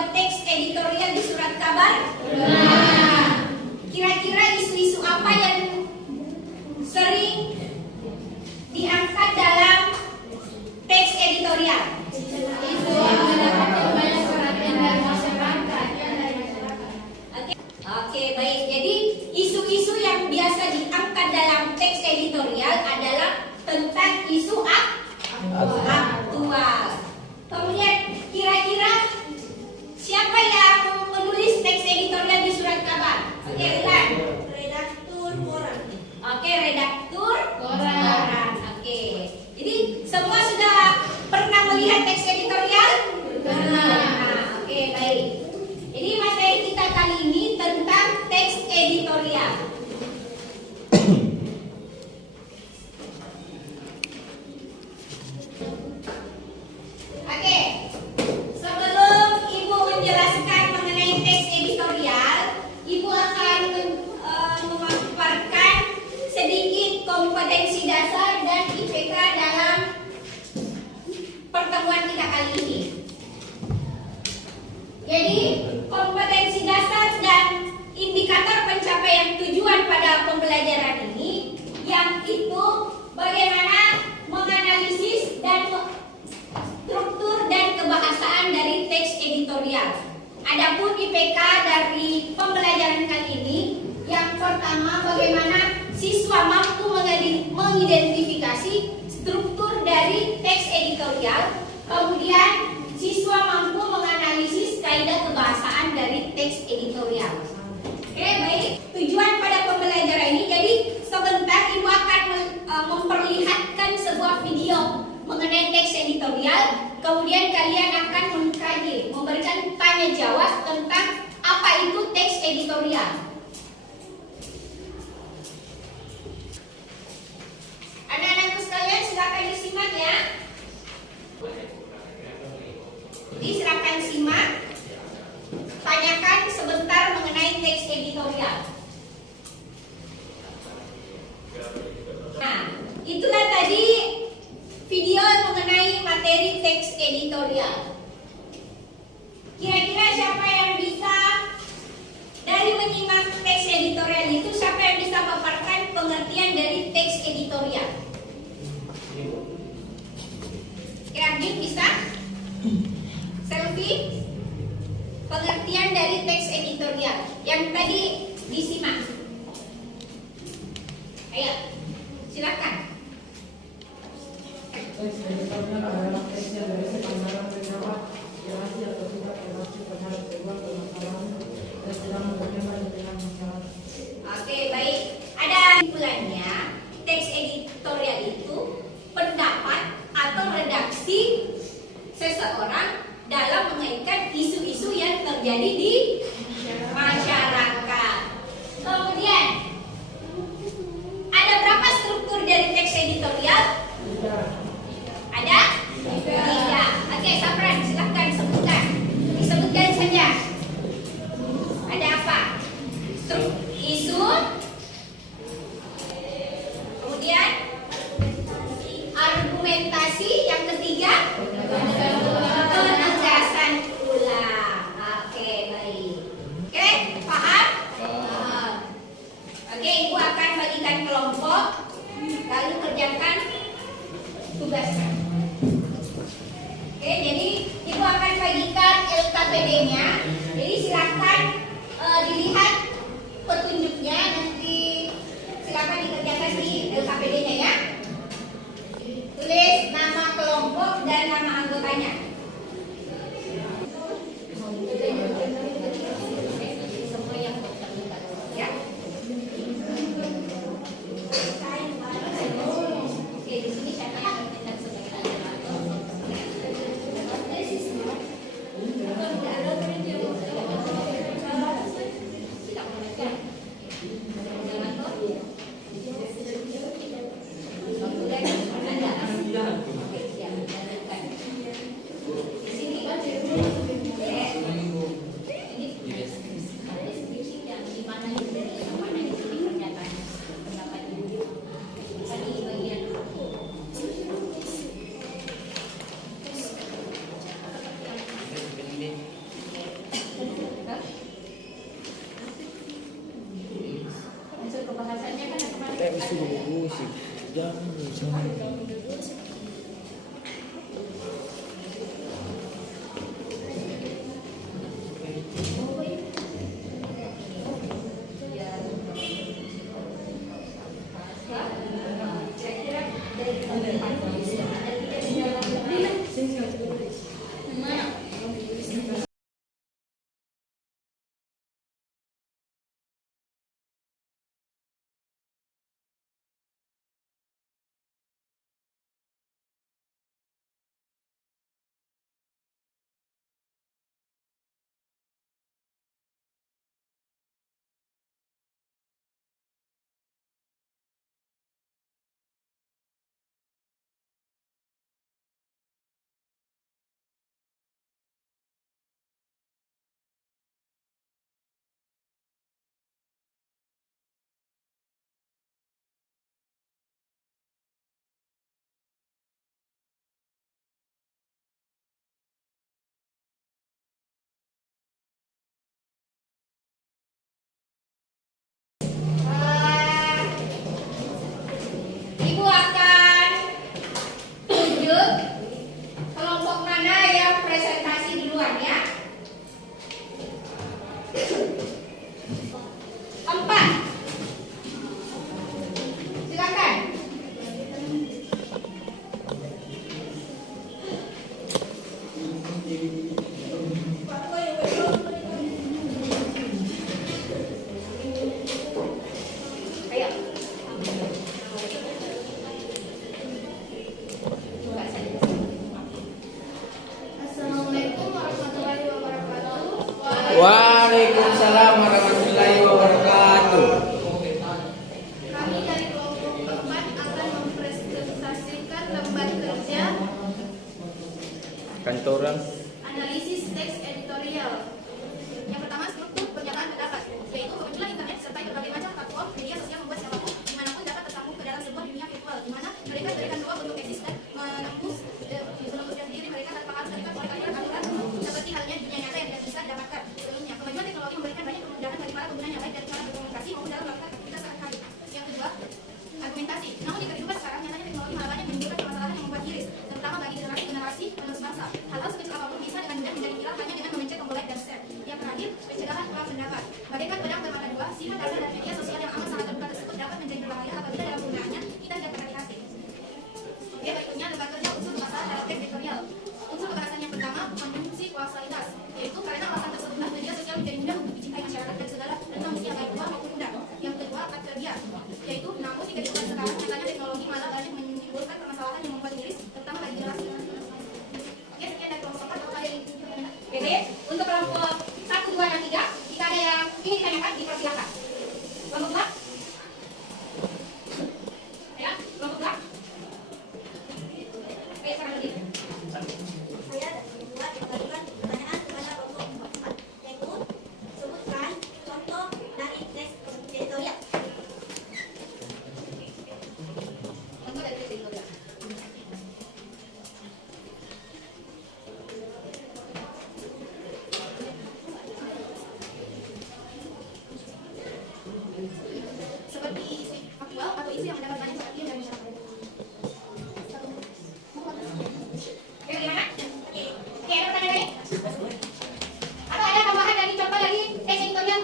membuat teks editorial di surat kabar? Benar. Kira-kira isu-isu apa yang sering diangkat dalam teks editorial? Isu yang mendapatkan banyak perhatian dari masyarakat. Oke, baik. Jadi isu-isu yang biasa diangkat dalam teks editorial adalah tentang isu aktual. Kemudian kira-kira siapa yang menulis teks editorial di surat kabar? Oke, ulang. Redaktur koran. Oke, redaktur koran. Oke. Jadi semua sudah pernah melihat teks editorial? Pernah. Oke, baik. Jadi materi kita kali ini tentang teks editorial. Oke, sebelum Ibu menjelaskan mengenai teks editorial, Ibu akan memaparkan sedikit kompetensi dasar dan IPK dalam pertemuan kita kali ini. Jadi, kompetensi dasar dan indikator pencapaian tujuan pada pembelajaran ini, yang itu bagaimana menganalisis dan struktur dan kebahasaan dari teks editorial. Adapun IPK dari pembelajaran kali ini, yang pertama bagaimana siswa mampu mengidentifikasi struktur dari teks editorial, kemudian siswa mampu menganalisis kaidah kebahasaan dari teks editorial. Oke, baik. Tujuan pada pembelajaran ini, jadi sebentar Ibu akan memperlihatkan sebuah video mengenai teks editorial, kemudian kalian akan mengkaji, memberikan tanya jawab tentang apa itu teks editorial. Anak-anakku sekalian, silakan disimak ya. Jadi silakan simak, tanyakan sebentar mengenai teks editorial. Nah, itulah tadi video mengenai materi teks editorial. Kira-kira siapa yang bisa dari menyimak teks editorial itu, siapa yang bisa memaparkan pengertian dari teks editorial? Kira-kira bisa? Selfie? Pengertian dari teks editorial yang tadi disimak. Ayo, silakan. Teks editorial adalah teks yang berisi gambaran pendapat, relasi atau tidak relasi terhadap sebuah permasalahan dan sedang berkembang di tengah masyarakat. Oke, baik. Ada kesimpulannya, teks editorial itu pendapat atau redaksi seseorang dalam mengaitkan isu-isu yang terjadi di masyarakat. Kemudian, ada berapa struktur dari teks editorial? Ada? Tiga. Oke, Safran, silahkan sebutkan. Disebutkan saja. Ada apa? Isu. Kemudian argumentasi. Yang ketiga, penegasan ulang. Oke, baik. Oke, paham? Paham. Oke, Ibu akan bagikan kelompok, lalu kerjakan tugasnya. Oke, jadi Ibu akan bagikan LKPD-nya. Jadi silakan dilihat petunjuknya, nanti silakan dikerjakan di LKPD-nya ya. Tulis nama kelompok dan nama anggotanya. Semua yang terlibat ya. Oke, di sini siapa yang bertindak sebagai moderator? Ibu akan tunjuk kelompok mana yang presentasi duluan ya. 4. Silakan. Ayo. Assalamualaikum warahmatullahi wabarakatuh. Waalaikumsalam warahmatullahi wabarakatuh. Kami dari kelompok 4 akan mempresentasikan lembar kerja Kantoran analisis teks editorial. Yang pertama, struktur pernyataan pendapat, yaitu kemunculan internet serta berbagai macam platform media sosial membuat siapapun dimanapun dapat tersambung ke dalam sebuah dunia virtual, di mana mereka diberikan ruang untuk eksis dan menembus diri mereka tanpa harus terikat oleh aturan seperti halnya dunia nyata yang tidak bisa didapatkan sebelumnya. Kemajuan teknologi memberikan banyak kemudahan bagi para penggunanya, baik dari cara berkomunikasi maupun dalam melakukan aktivitas sehari-hari. Yang kedua, argumentasi. Namun di kehidupan sekarang nyatanya teknologi malah banyak menimbulkan permasalahan yang membuat iris, terutama bagi generasi penerus bangsa. Hal-hal sekecil apapun bisa dengan mudah menjadi viral hanya dengan memencet tombol like dan share. Yang terakhir, pencegahan perang pendapat. Bagaikan pedang bermata dua, sifat dasar dan media sosial yang amat sangat terbuka tersebut dapat menjadi berbahaya apabila dalam penggunaannya kita tidak berhati-hati. Oke, berikutnya lembar kerja unsur pembahasan dalam teks editorial. Unsur pembahasan yang pertama, konsumsi kualitas, yaitu karena alasan tersebutlah media sosial menjadi mudah untuk dicintai masyarakat dan segala tentang usia baik tua maupun muda. Yang kedua, akad kerja, yaitu namun di kehidupan sekarang nyatanya teknologi malah banyak menimbulkan permasalahan yang membuat miris, terutama bagi generasi. Oke, sekian dari kelompok 4. Kalau ada yang Oke, untuk kelompok 1, 2, dan 3, jika ada yang ingin ditanyakan, dipersilakan. Kelompok 2. Ya, kelompok 2. Oke, sekarang lagi. Saya membuat mengajukan pertanyaan kepada kelompok 4, yaitu sebutkan contoh dari teks editorial. Contoh dari teks editorial. seperti isi faktual atau isi yang mendapat banyak perhatian dari masyarakat. Oke, bagaimana? Oke, ada pertanyaan lagi? Atau ada tambahan dari contoh dari teks editorial?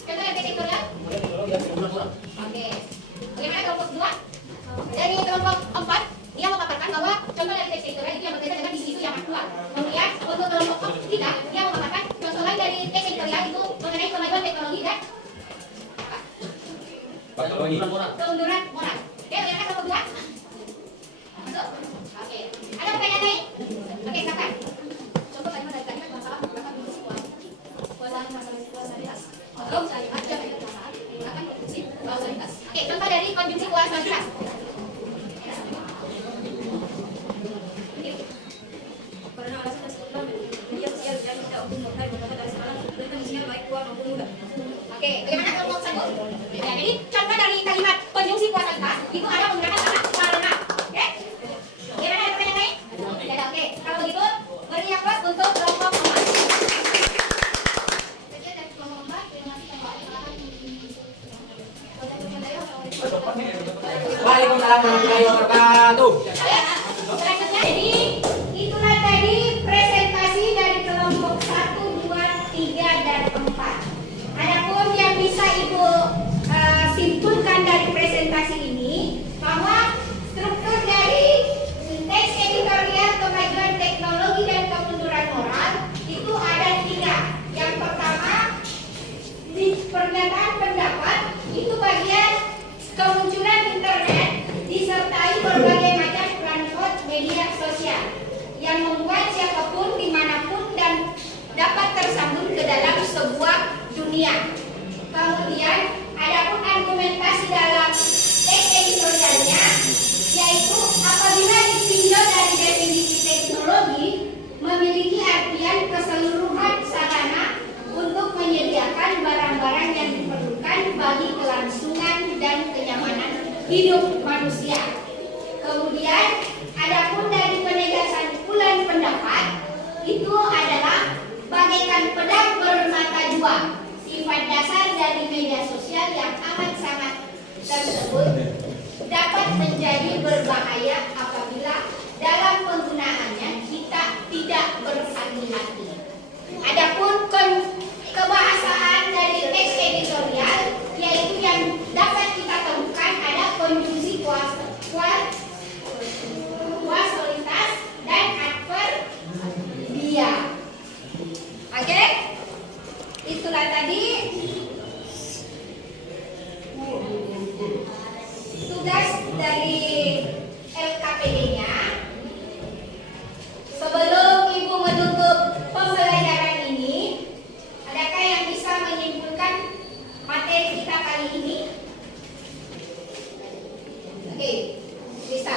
Contoh dari teks editorial? Oke. Bagaimana kelompok 2? Dari kelompok 4, dia memaparkan bahwa contoh dari teks editorial itu yang berkaitan dengan isu-isu yang aktual. Kemudian untuk kelompok 3, dia memaparkan contoh lain dari teks editorial itu mengenai kemajuan teknologi dan keunduran moral. Oke, bagaimana kelompok 2? Masuk? Oke. Ada pertanyaan lain? Oke, silakan. Contoh kalimat dari kalimat masalah menggunakan kuasaan masalah kuasalitas. Oh, Ada kekuasaan menggunakan konjungsi kuasalitas. Oke, contoh dari konjungsi kuasalitas. Karena alasan tersebutlah media sosial tidak tidak umum berkait beberapa dari sekarang berikan sinyal baik tua maupun muda. Oke, bagaimana kelompok 1? Ya, jadi contoh dari kalimat konjungsi kuasalitas wabarakatuh. Jadi itulah tadi presentasi dari kelompok 1, 2, 3, dan 4. Adapun yang bisa Ibu simpulkan dari presentasi ini bahwa struktur dari teks editorial kemajuan teknologi dan kemunduran moral itu ada 3. Yang pertama, di pernyataan pendapat itu bagian kemunculan internet disertai berbagai macam platform media sosial yang membuat siapapun dimanapun dan dapat tersambung ke dalam sebuah dunia. Kemudian adapun argumentasi dalam teks editorialnya yaitu apabila ditinjau dari definisi teknologi memiliki artian keseluruhan sarana untuk menyediakan barang-barang yang diperlukan bagi kelangsungan dan kenyamanan hidup manusia. Kemudian adapun dari penegasan bulan pendapat itu adalah bagaikan pedang bermata dua. Sifat dasar dari media sosial yang amat sangat tersebut dapat menjadi berbahaya apabila dalam penggunaannya kita tidak berhati-hati. Adapun kebahasaan dari teks editorial yaitu yang dapat kita temukan ada konjungsi kuasualitas dan adverbial. Oke? Itulah tadi tugas dari LKPD-nya. Sebelum Ibu menutup pembelajaran ini, adakah yang bisa menyimpulkan materi kita kali ini? Oke, bisa.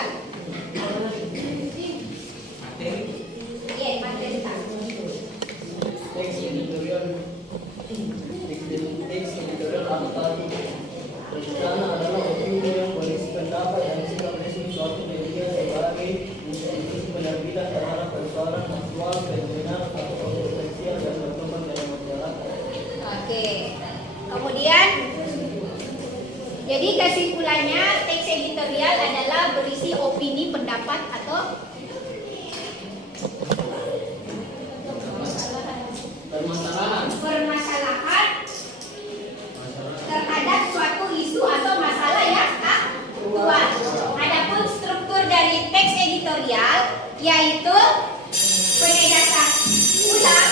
Iya, materi kita. Teks editorial atau rencana adalah opini yang berisi pendapat yang sikap resmi suatu media sebagai institusi penerbitan terhadap persoalan aktual, fenomena atau potensial yang berkembang dalam masyarakat. Oke. Kemudian jadi kesimpulannya teks editorial adalah berisi opini, pendapat atau permasalahan terhadap suatu isu atau masalah yang aktual. Adapun struktur dari teks editorial yaitu penegasan ulang